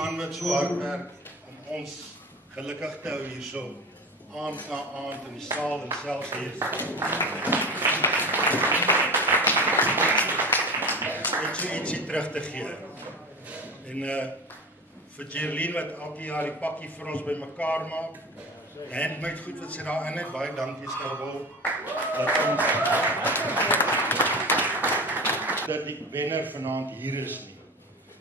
Man wat so hard werk om ons gelukkig te hou hierso aand na aand in die saal en selfs hier. Net so ietsie terug te gee. En vir Jerlien wat elke jaar die pakkie vir ons bymekaar maak. Handmade goed wat sy daarin het. Baie dankie Skarbol. Dat die wenner vanaand hier is nie.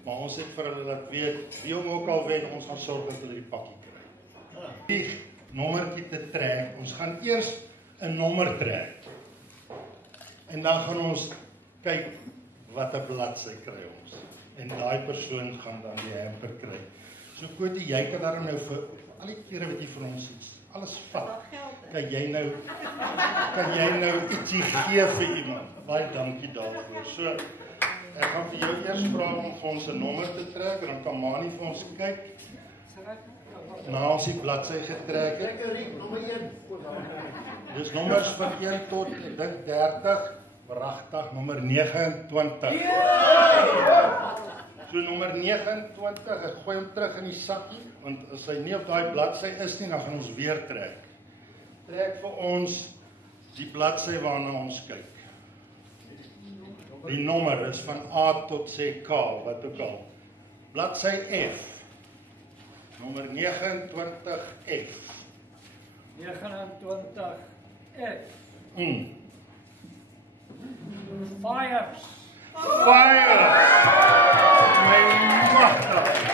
Maar ons het vir hulle dat weet, wie hom ook al wen, ons gaan sorg dat hulle die pakkie kry. Die nommertjie te trek, ons gaan eers 'n nommer trek. En dan gaan ons kyk wat 'n bladsy kry ons. En daai persoon gaan dan die hamper kry. So Kotie, jy kan daarom nou vir al die kere wat jy vir ons alles vat. Kan jy nou ietsie gee vir iemand? Baie dankie daarvoor. So ek gaan vir jou eers vra om vir ons 'n nommer te trek en dan kan Mani vir ons kyk. Na ons die bladsy getrek het. Nommer 1. Dis nommers van 1 tot ek dink 30, pragtig, nommer 29. So nommer 29, ek gooi hom terug in die sakkie, want as hy nie op daai bladsy is nie, dan gaan ons weer trek. Trek vir ons die bladsy waarna ons kyk. Die nommer is van A tot C, K, wat ook al. Bladsy F. Nommer 29F. 29F. Fires! My magtig!